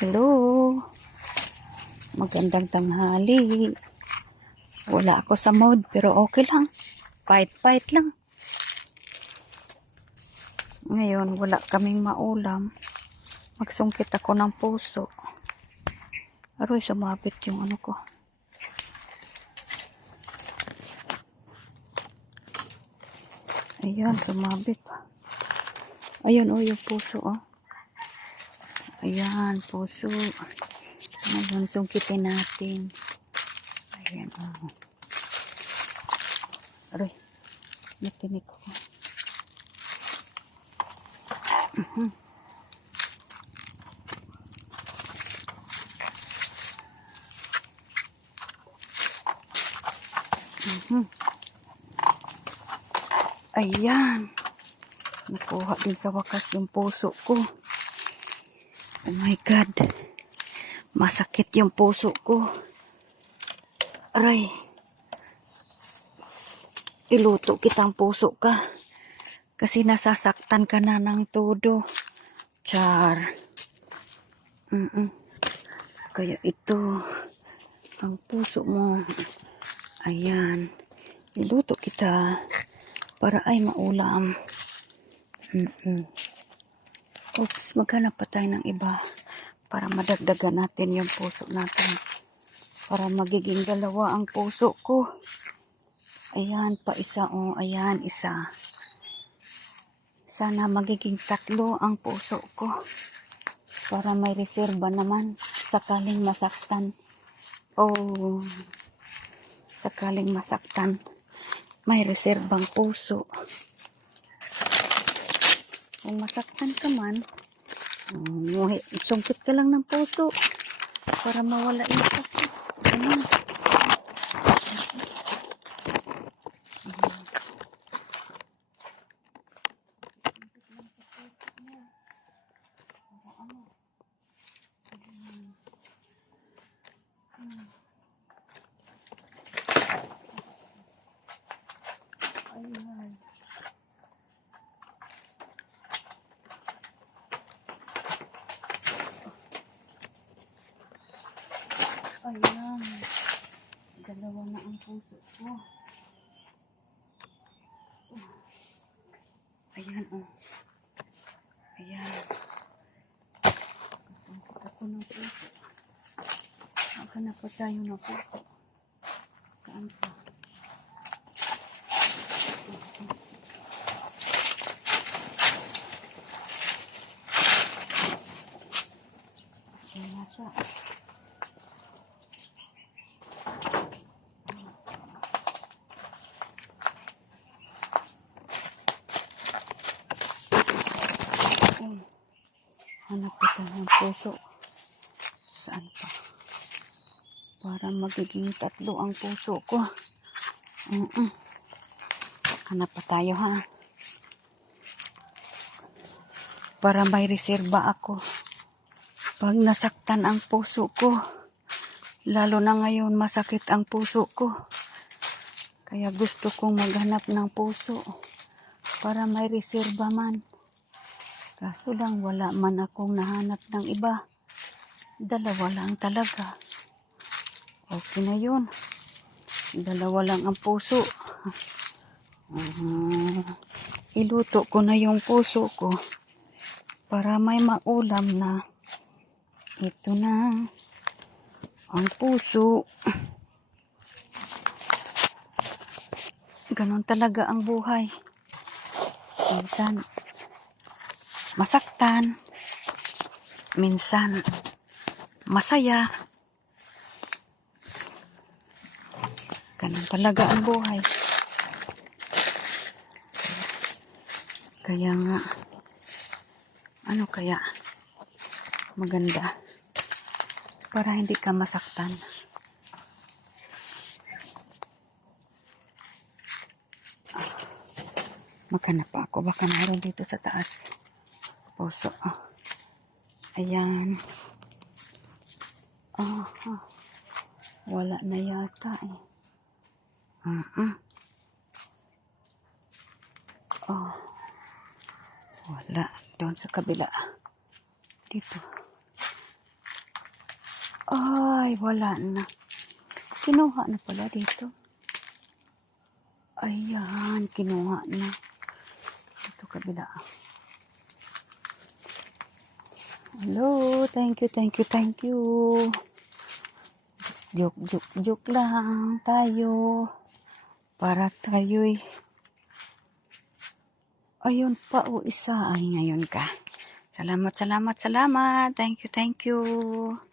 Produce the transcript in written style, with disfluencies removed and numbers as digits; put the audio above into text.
Hello, magandang tanghali. Wala ako sa mood pero okay lang. Fight lang. Ngayon wala kaming maulam. Magsungkit ako ng puso. Aroy, sumabit yung ano ko. Ayan, sumabit. Ayan, oh, yung puso, oh. Ayan, puso. Ngayon, sungkitin natin. Ayan, oh. Aroy, natinig ko. Ayan. Nakuha din sa wakas yung puso ko. Oh my God. Masakit yung puso ko. Aray. Iluto kitang puso ka. Kasi nasasaktan ka na ng todo. Char. Kaya ito. Ang puso mo. Ayan. Iluto kita. Para ay maulam. Oops, maghanap pa tayo ng iba. Para madagdagan natin yung puso natin. Para magiging dalawa ang puso ko. Ayan, pa isa, oh. Ayan, isa. Sana magiging 3 ang puso ko. Para may reserba naman. Sakaling masaktan. Oh. Sakaling masaktan. May reserbang puso. Kung masaktan ka man, sungkit ka lang ng puso para mawala yung sakit. Ayan. Ayan. Ayan. Dalawa na ang puso ko. Ayan, oh. Ayan. Sungkit ako ng puso. Maghanap pa tayo ng puso. Saan pa? Ayan na siya. Hanap pa tayo ng puso. Saan pa? Para magiging 3 ang puso ko. Hanap pa tayo, ha? Para may reserba ako. Pag nasaktan ang puso ko, lalo na ngayon masakit ang puso ko. Kaya gusto kong maghanap ng puso para may reserba man. Kaso lang wala man akong nahanap ng iba. Dalawa lang talaga. Okay na yun. Dalawa lang ang puso. Iluto ko na yung puso ko para may maulam na. Ito na ang puso. Ganon talaga ang buhay. Minsan masaktan, minsan masaya. Ganon talaga ang buhay. Kaya nga, ano kaya maganda para hindi ka masaktan. Maghanap pa ako. Baka mayroon dito sa taas. Puso. Ayan. Wala na yata eh. Wala. Doon sa kabila. Dito. Ay, wala na. Kinuha na pala dito. Ayan, kinuha na. Ito kabila. Hello, thank you. Joke lang tayo. Para tayo'y ayun pa o isa. Ay, ngayon ka. Salamat. Thank you.